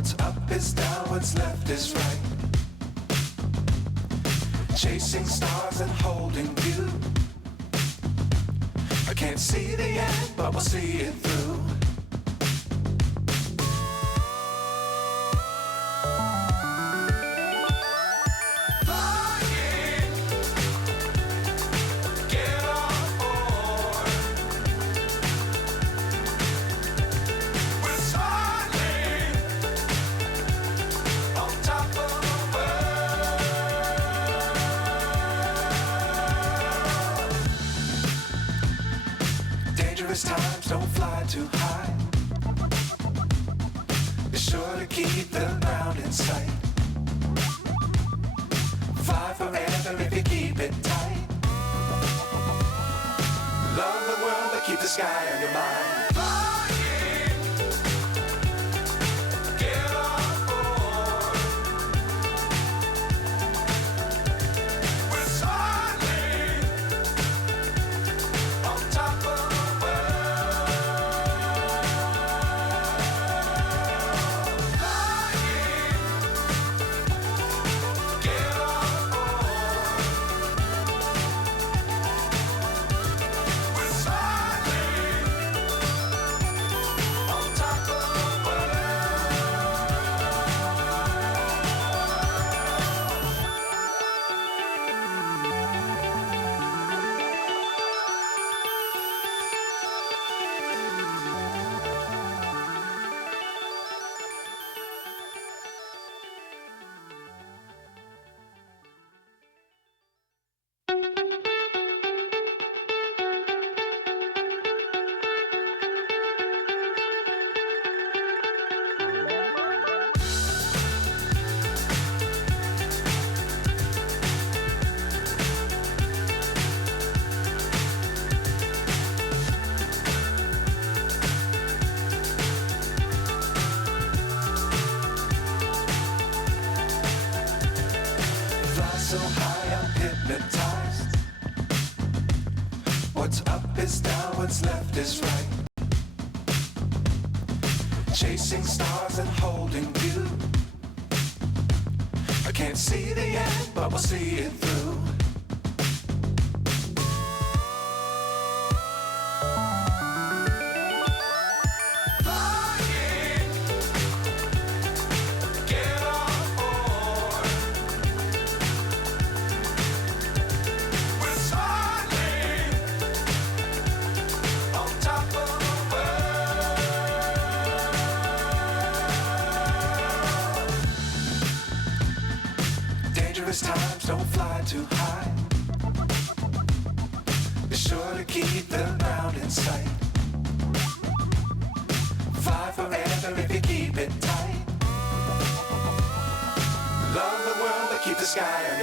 What's up is down, what's left is right. Chasing stars and holding you. I can't see the end, but we'll see it through. Times don't fly too high. Be sure to keep the ground in sight. Fly forever if you keep it tight. Love the world but keep the sky on your mind. So high I'm hypnotized. What's up is down, what's left is right. Chasing stars and holding you. I can't see the end, but we'll see it through. Times don't fly too high. Be sure to keep the ground in sight. Fly forever if you keep it tight. Love the world but keep the sky on